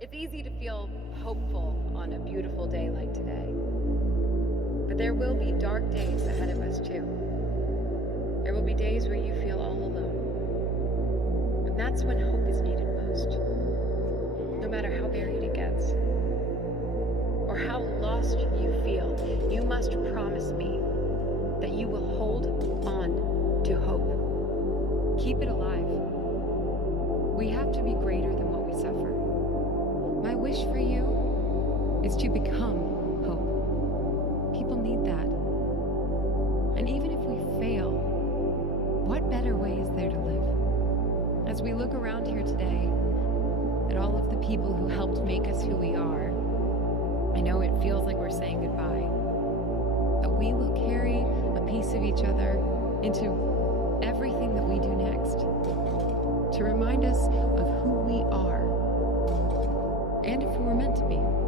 It's easy to feel hopeful on a beautiful day like today. But there will be dark days ahead of us too. There will be days where you feel all alone. And that's when hope is needed most. No matter how buried it gets, or how lost you feel, you must promise me that you will hold on to hope. Keep it alive. We have to be greater than what we suffer. My wish for you is to become hope. People need that. And even if we fail, what better way is there to live? As we look around here today at all of the people who helped make us who we are, I know it feels like we're saying goodbye, but we will carry a piece of each other into everything that we do next, to remind us of who we are and if we're meant to be.